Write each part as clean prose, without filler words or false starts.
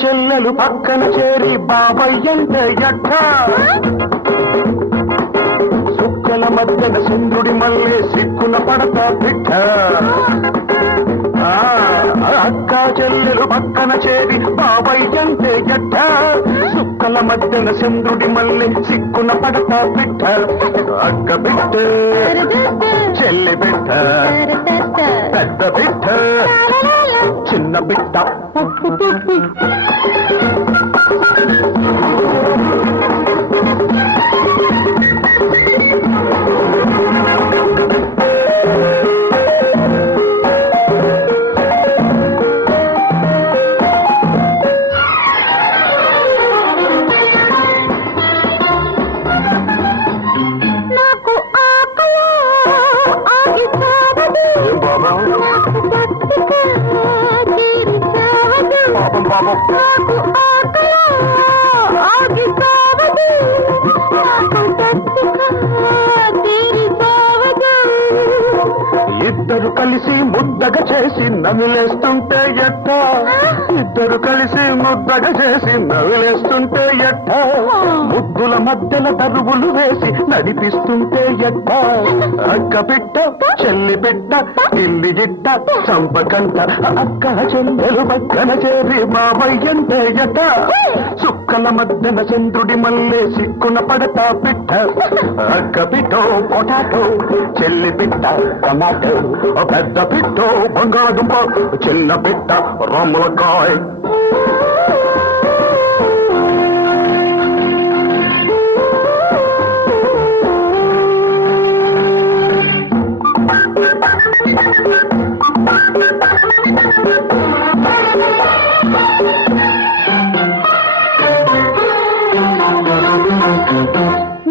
చెల్లెలు పక్కన చేరి బాబయ్యంటే ఎట్ట సుక్కల మధ్యన సింధుడి మల్లె సిక్కున పడతా బిడ్డ అక్క చెల్లెలు పక్కన చేరి బాబయ్యంటే ఎట్ట సుక్కల మధ్యన సింధుడి మల్లె సిక్కున పడతా బిడ్డ అక్క బిడ్డ చెల్లి బిడ్డ పెద్ద బిడ్డ చిన్న బిడ్డ ఇద్దరు కలిసి ముద్దగా చేసి నవిలేస్తుంటే ఎట్ట ఇద్దరు కలిసి ముద్దగా చేసి నవిలేస్తుంటే ఎట్ట ముద్దుల మధ్యల దరువులు వేసి నడిపిస్తుంటే ఎట్ట అక్క బిడ్డ చెల్లి బిడ్డ ఇల్లి గిట్ట చంపకంట అక్క చెల్లెలు పక్కన చేరి మావయ్యంటే ఎట్ట సుక్కల మధ్యన చంద్రుడి మల్లె సిక్కున పడతా బిడ్డ అక్క బిడ్డో పొటాటో చెల్లి బిడ్డ టమాటో పెద్ద బిడ్డ బంగాళదుంప చిన్న బిడ్డ రాములకాయ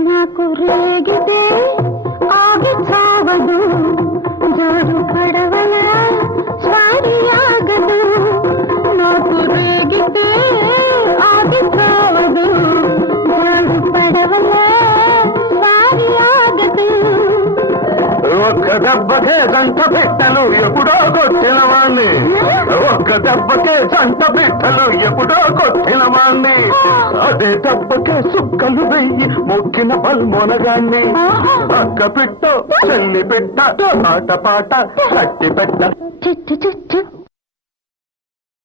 నాకు రేగితే ఆగి చావదు జోడు పడవల స్వారి ఆగదు నాకు రేగితే ఆగి చావదు జోడు పడవల స్వారి ఆగదు ఒక్క దెబ్బకే జంట బిడ్డలు ఎప్పుడో కొట్టిన వాణ్ణి ఒక్క దెబ్బకే జంట బిడ్డలు ఎప్పుడో కొట్టిన వాణ్ణి అదే దెబ్బకే సుక్కలు వెయ్యి మొక్కిన బల్మొనగాన్ని అక్క బిడ్డ చెల్లి బిడ్డ ఆట పాట కట్టి పెట్ట చిట్టు చిట్టు